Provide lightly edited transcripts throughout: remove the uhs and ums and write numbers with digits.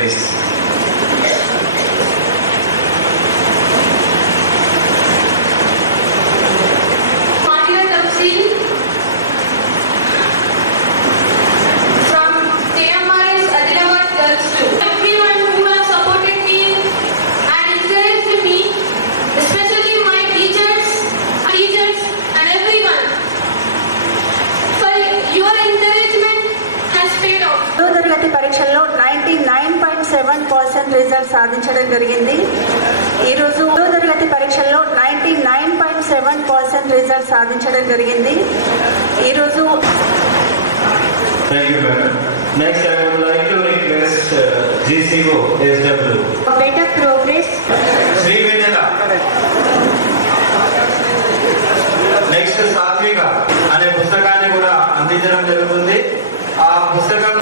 Please. పరీక్షల్లో 99.7% result సాధించడం జరిగింది. ఈరోజు తరగతి పరీక్షల్లో 99.7% రిజల్ట్ సాధించడం జరిగింది. ఈరోజు Next, I would like to request GCO SW. Better progress. Sri Venela. Next, Satvika అనే పుస్తకాన్ని కూడా అందించడం జరుగుతుంది. ఆ పుస్తకం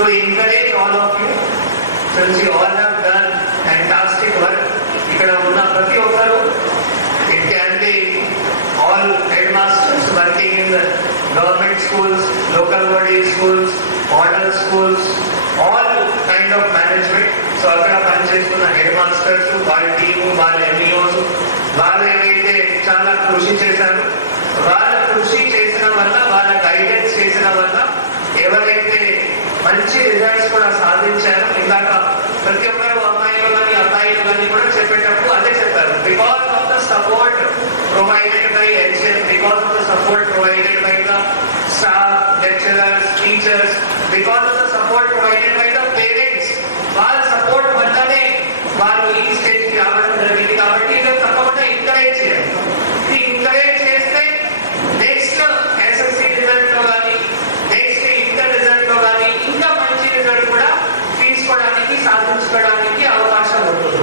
to encourage all of you, since you all have done fantastic work. Ikkada unna prati okkaru, it can be all headmasters working in the government schools, local body schools, model schools, all kind of management. So akkada panichestunna headmasters, vaalla team, vaalla MEOs, vaalla evaithe chaala krushi chesaru, vaalla krushi chesina valla, vaalla guidance chesina valla ఎవరైతే మంచి results కూడా సాధించారు. ఇందాక ప్రతి ఒక్కరు అమ్మాయిలు కానీ అబ్బాయిలు కానీ కూడా చెప్పేటప్పుడు అదే చెప్పారు. Because of the support provided by HM, because of the support provided by the staff, lecturers, teachers, because of the support provided by the parents, వాళ్ళ సపోర్ట్ వల్లనే వాళ్ళు ఈ స్టేజ్కి రావడం జరిగింది. కాబట్టి ఇది తప్పకుండా ఎంకరేజ్ చేయాలి. ఇది ఎంకరేజ్ చేస్తే నెక్స్ట్ SSC రిజల్ట్ లో కానీ నెక్స్ట్ ఇంటర్ రిజల్ట్ లో కానీ ఇంకా మంచి రిజల్ట్ కూడా తీసుకోవడానికి సాధించుకోవడానికి అవకాశం ఉంటుంది.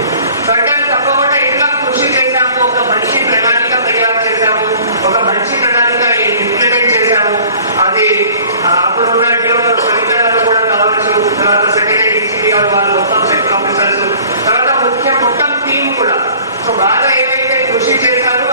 అంటే తప్పకుండా ఇంకా కృషి చేశాము, ఒక మంచి ప్రణాళిక తయారు చేశాము, ఒక మంచి ప్రణాళిక ఇంప్లిమెంట్ చేశాము. అది అప్పుడు ఉన్న పరికరాలు కూడా కావచ్చు, తర్వాత సెక్రటరీ DCP వాళ్ళు మొత్తం సెక్టర్ ఆఫీసర్స్, తర్వాత మొత్తం టీం కూడా. సో బాగా ఏవైతే కృషి చేశారో